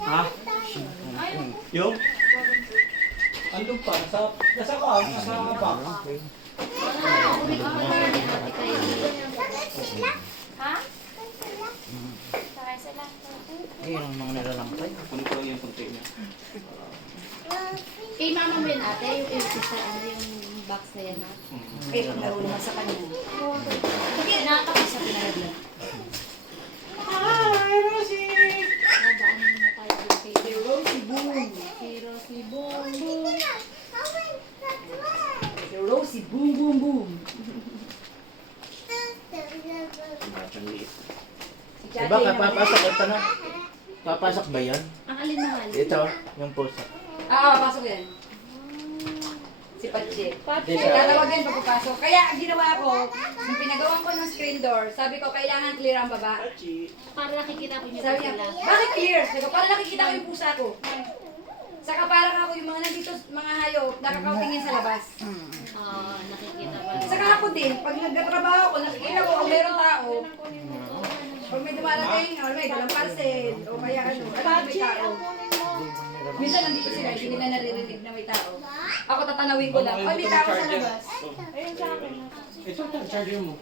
Ha? Yung? Andun pa, nasa ka, nasa box. Ha? Sakay sila. Ayun ang mga nalalampay. Kunin ko lang yung punti niya. Kay mama mo yun ate, yung isa, yung box na yan ha? Eh, pagdaro naman sa kanya. Nakakapit sa pinaglan. Hi, Rosie! Nadaan na tayo dito kay Si Rosie Boom. Kay Rosie Boom Boom. Si Rosie Boom Boom Boom. Batang liit. Si Diba Chatay naman. kapapasok ito na? Papasok ba yan? Ang alin na mahal? Ito, yung pusa. Pasok yan. Si Pache. Di Kaya siya. tawag yan pagpapasok. Kaya ang ginawa ko, nung pinagawan ko ng screen door, sabi ko kailangan clear ang baba. Para nakikita ko niyo Sabi niya, sila. bakit clear? Sabi ko, para nakikita ko yung pusa ko. Saka parang ako yung mga nandito, mga hayop, nakakautingin sa labas. Oo, nakikita ba? Saka ako din, pag nagtatrabaho ko, nakikita ko kung mayroong tao, pag may dumarating, o may dalang parcel, o kaya ano, at may tao. Minsan nandito sila, hindi nila naririnig na may tao. Ako tatanawin ko lang, may tao sa labas. Ito, charger mo.